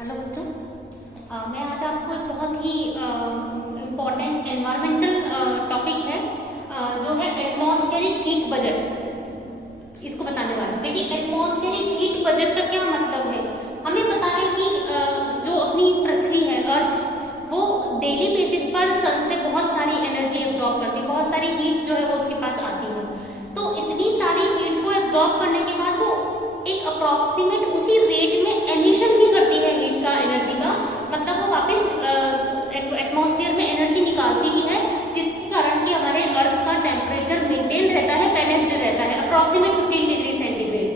Hello बच्चों, मैं आज आपको एक बहुत ही इम्पोर्टेंट एनवायरमेंटल टॉपिक है जो है एटमॉस्फेरिक हीट बजट, इसको बताने वाला हूँ। देखिए, एटमॉस्फेरिक हीट बजट का क्या मतलब है। हमें पता है कि जो अपनी पृथ्वी है, अर्थ, वो डेली बेसिस पर सन से बहुत सारी एनर्जी एब्जॉर्ब करती है, बहुत सारी हीट जो है वो उसके पास आती है। तो इतनी सारी हीट को एब्जॉर्ब करने के बाद वो एक अप्रोक्सीमेट उसी रेट में एमिशन भी करती है हीट का, एनर्जी का, मतलब वो वापस एटमॉस्फेयर में एनर्जी निकालती भी है, जिसके कारण कि हमारे अर्थ का टेम्परेचर मेंटेन रहता है, बैलेंस्ड रहता है, अप्रोक्सीमेट 15 डिग्री सेंटीग्रेड।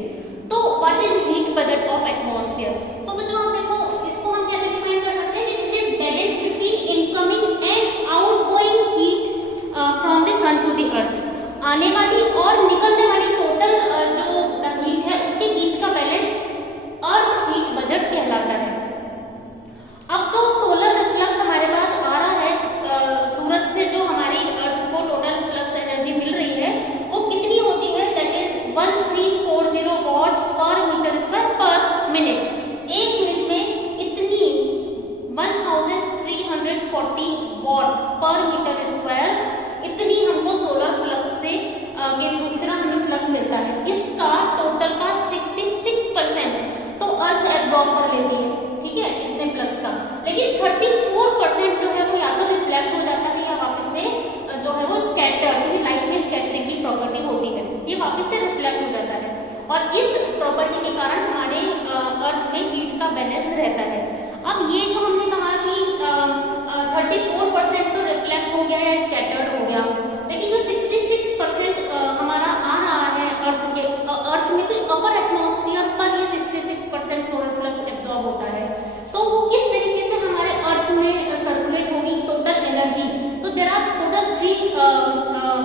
तो what is heat budget of atmosphere? तो बच्चों आप देखो, इसको हम कैसे डिफाइन कर सकते हैं कि this is balance between incoming and outgoing heat from the sun to the earth. आने वाली और निकलने वाली टोटल जो हीट है उसके बीच का बैलेंस अर्थ हीट बजट कहलाता है। अब जो सोलर रिफ्लक्स हमारे पास आ रहा है सूरज से, जो हमारी अर्थ को टोटल फ्लक्स एनर्जी मिल रही है, वो कितनी होती है? दैट इज 1340 वॉट पर मीटर स्क्वायर पर मिनट। एक मिनट में इतनी 1340 वॉट पर मीटर स्क्वायर, इतनी हमको सोलर फ्लक्स से के थ्रू इतना हमें फ्लक्स मिलता है। इसका टोटल का 66% तो अर्थ एब्जॉर्ब कर लेती है, ठीक है, इतने फ्लक्स का। लेकिन 34% जो है वो या तो रिफ्लेक्ट हो जाता है या वापस से जो है वो स्कैटर, क्योंकि लाइट में स्कैटरिंग की प्रॉपर्टी होती है, ये वापस से रिफ्लेक्ट हो जाता है। और इस प्रॉपर्टी के कारण हमारे अर्थ में हीट का बैलेंस रहता है। अब ये जो हमने कहा कि 34% तो रिफ्लेक्ट हो गया या स्कैटर्ड हो गया, लेकिन जो 66% हमारा आ रहा है अर्थ में भी अपर एटमॉस्फेयर पर ये 66% सोलर फ्लक्स एब्जॉर्ब होता है। तो वो किस तरीके से हमारे अर्थ में सर्कुलेट होगी टोटल एनर्जी? तो देयर आर टोटल 3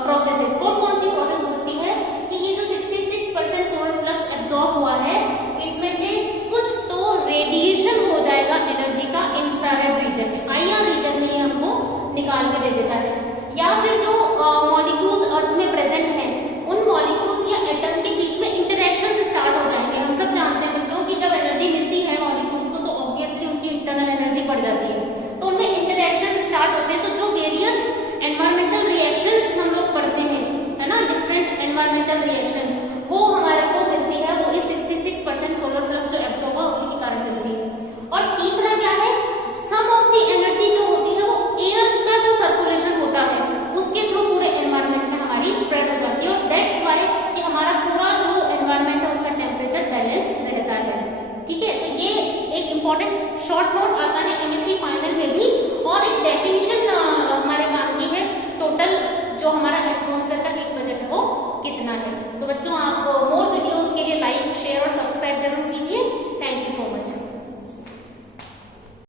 प्रोसेसेस। कौन सी प्रोसेस हो सकती है कि ये जो 66% सोलर फ्लक्स एब्जॉर्ब हुआ है, इसमें से कुछ तो रेडिएशन हो जाएगा एनर्जी का इंफ्रारेड रीजन में, IR रीजन में हमको निकाल के दे देता है। या फिर जो मॉलिक्यूल्स अर्थ में प्रेजेंट हैं, उन मॉलिक्यूल्स या एटम के बीच में इंटरेक्शन स्टार्ट हो जाएंगे। हम सब जानते हैं बच्चों कि जब एनर्जी मिलती है मॉलिक्यूल्स को, तो ऑब्वियसली उनकी इंटरनल एनर्जी बढ़ जाती है, तो उनमें इंटरेक्शन स्टार्ट होते हैं। तो जो वेरियस एनवायरमेंटल रिएक्शंस हम लोग पढ़ते हैं, है ना, डिफरेंट एनवायरमेंटल रिएक्शंस, वो हमारे को मिलती है, वो इस 66% सोलर फ्लक्स जो एब्जॉर्ब हुआ उसी के कारण मिलती है। और तीसरा क्या है? सम ऑफ द एनर्जी जो होती है वो एयर का जो सर्कुलेशन होता है उसके थ्रू पूरे एनवायरमेंट में हमारी स्प्रेड हो जाती है, और दैट्स व्हाई कि हमारा पूरा जो एनवायरमेंट है उसका टेम्परेचर बैलेंस रहता है, ठीक है। तो ये एक इंपॉर्टेंट शॉर्ट नोट आता है MSc फाइनल में भी, और एक